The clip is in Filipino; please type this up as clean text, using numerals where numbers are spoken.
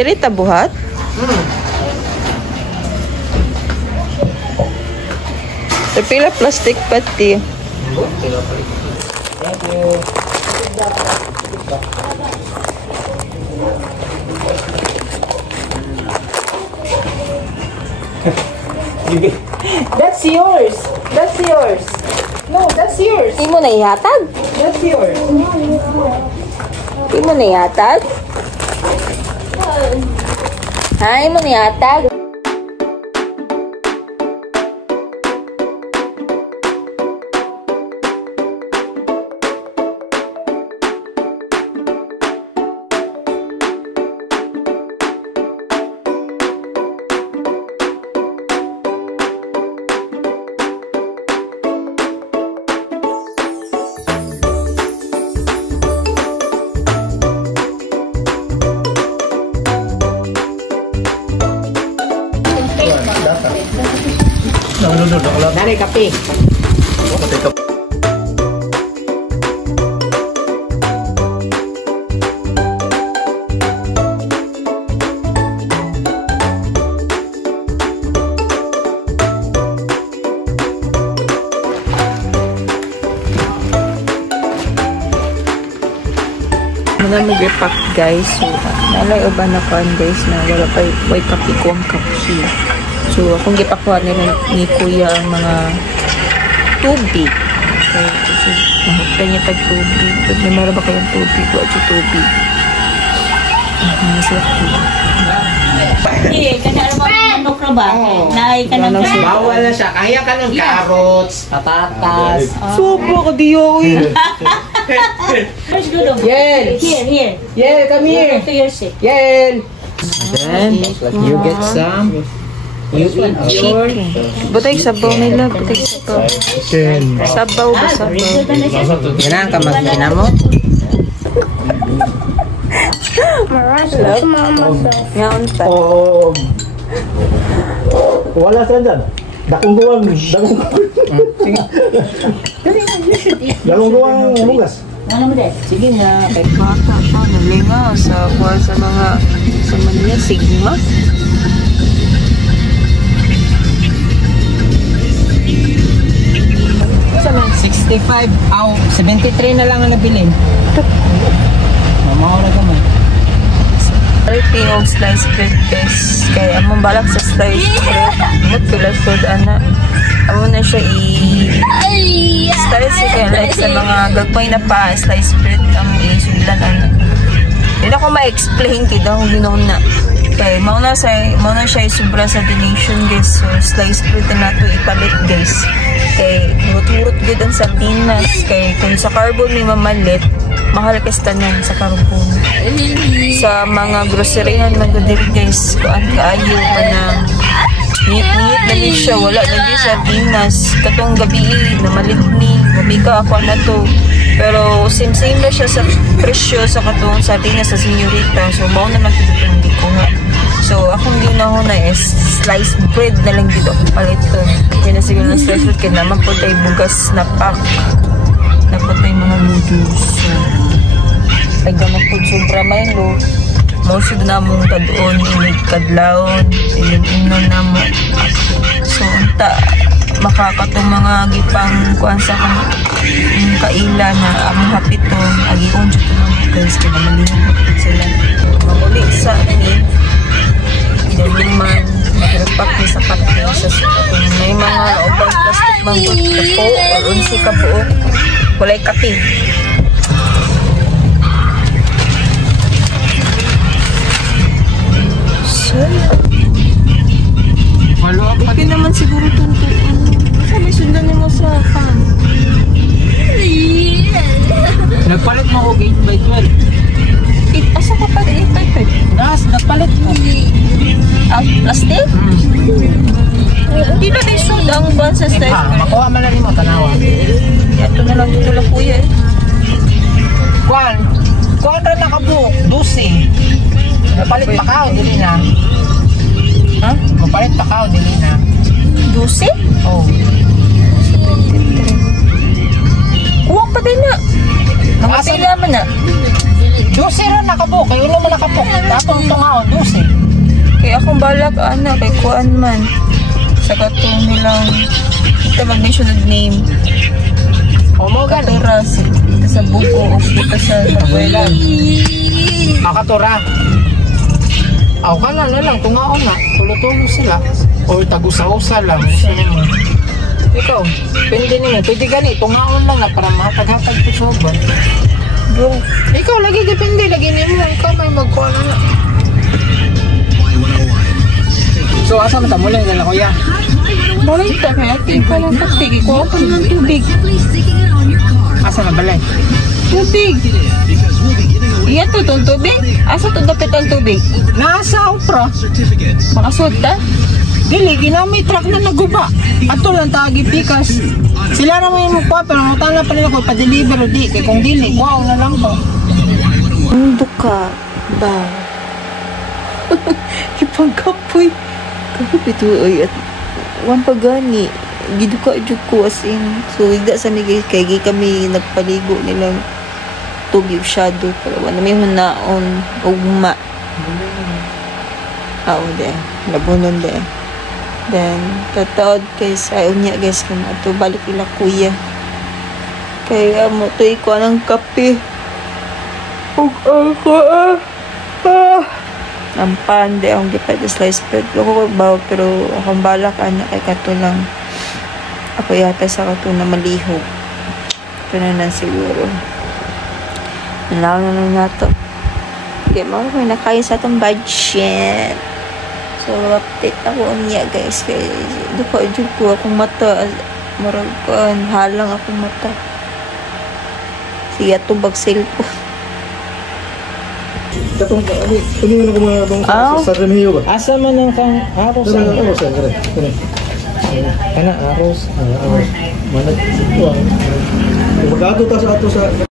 Dirita buhat? So, pila plastic pati. Thank you. That's yours. That's yours. No, that's yours. Di mo na ihatag? That's yours. Di mo na ihatag? Ha? Di mo na ihatag? Dari kape. Muna mag-repack guys. So, nalay uban na kan guys na wala pa may kape ko ang kape. So, akong gipakuha nila ni Kuya ang mga tubig. So, kasi mahukta niya tag-tubig. May mara ba kayong tubig? Wala siya tubig. Masarap tubig. Iya, kana manok na ba? Naay ka ng Bawal na siya. Kaya ka ng carrots, patatas. Sobra ka diyo eh. Where's Gudo? Yel! Here. Yel, come here. To your seat. Yel! Then, you get some. Chicken. Butay sabaw nila. Butay sabaw. Chicken. Sabaw ba sabaw? Yan ang kamagina mo. Ngayon pa. Oh. Wala sila dyan. Dakong guwang. Dakong guwang mugas. Ano mo din? Sige na. Bata siya. Nalinga sa mga sa Manila. Sigma. Saan 65. 73 na lang ang nabilin. Mamaw na ka mo. Everything of sliced bread guys. Kaya among balak sa sliced bread. Not pila food ana. Amo na siya slice kaya like sa mga gagmay na pa sliced bread ang isudlan ana. Hindi ako ma-explain kita kung ginoon na. Kaya mauna siya sobra sa donation guys. So sliced bread na nato ipalit guys. Kay turut-turut gud ang sardinas. Kay kung sa carbon may mamalit, mahal kasi tanan sa carbon. Sa mga groceryhan man gud diri guys, kuan kaayo kanang nit-nit na ni siya, wala na di sardinas. Katong gabi na malit ni, gabi ka ako na to. Pero same na siya sa presyo sa katong sardinas sa senyorita. So mao naman ito hindi ko nga. So akong ginahon na is sliced bread na lang dito ako paliton. Kaya na siguro ng sliced bread kaya naman po tayo bugas na pack. Dapat tayo mga noodles. So, ay gamot po sobra may lo. Most na mong kadoon, inig kadlaon, inon na mo. So, unta, makakatong mga gipang kuhan sa kaila na among hapiton, agion siya ito mga guys, kaya malihong hapit sila. Mamuli sa amin, daliman, magrepak ni sa kape, may mga obang plastic mangkot kapo, o unsi ka buo, kulay kape. Okay naman siguro tuntuan. Sabi sundan mo sa fan. Nagpalit mo ko 8x12. Asa ka pa din 8x12? Nagpalit mo. Plastic? Hindi na may soda ang buwan sa style. Makuha man lang mo, tanawa. Ito na lang dito lang kuya eh. Kuwan rin nakabuok. 12. Nagpalit pa ka o dili na? Ha? Nagpalit pa ka o dili na? 12? Oo. 73. Kuwang pa din na. Mga pila man na. 12 ra nakabuk. Kaya ulo man nakabuk. Atong tungaon, 12. Kaya akong balak, ana, kay kuan man. Sa katong nilang, ito mag-mention ng name. O mo gani. Katura, dito sa buko, o dito sa lakwela. Makatura. Aw ka na lang, tungaon na. Tulo-tulo sila. O tagusa-usa lang. Ikaw, pwede nila. Pwede gani, tungaon lang na para matag-hatag po soban. Bro, Ikaw, lagi depende. Lagi nimo. Ikaw may magkuha na. So, asa mo muli na kuya? balay ta, kaya tingpa lang pagtigi ko ako ng tubig. Asa na balay? Tubig! Iya to, itong tubig? Asa to dapat ang tubig? Nasa opra. Makasud ta? Dili, ginamit truck na naguba. Ato lang tagi pikas. Sila na mo yung mukha, pero mutala pa nila ko pa-deliver o di. Kaya kung dili, wow na lang ko. Mundo ka ba? Ipangkapoy. Kapoy ito ay at wan pagani. Giduka jud ko as in. So igda sa migay kay kami nagpaligo nilang tubig shadow pero wala may hunaon ugma. De. Labunon de. Then kataod kay sa unya guys kung ato balik ila kuya. Kaya mo to ko ng kape. Ug ako ang pande ang gipad slice bread ko baw pero akong balak ana kay katulang ako yata sa kato na malihog ito na siguro nalaw na lang nato okay mga may nakain sa itong budget so update ako niya guys kay duka dyan ko akong mata maragpan halang akong mata siya tubag cellphone. Katong ano na ko mga bang sa remiyo ba? Asa man ang kang aros? Ano sa kare? Kana aros. Manag. Magato ta sa ato sa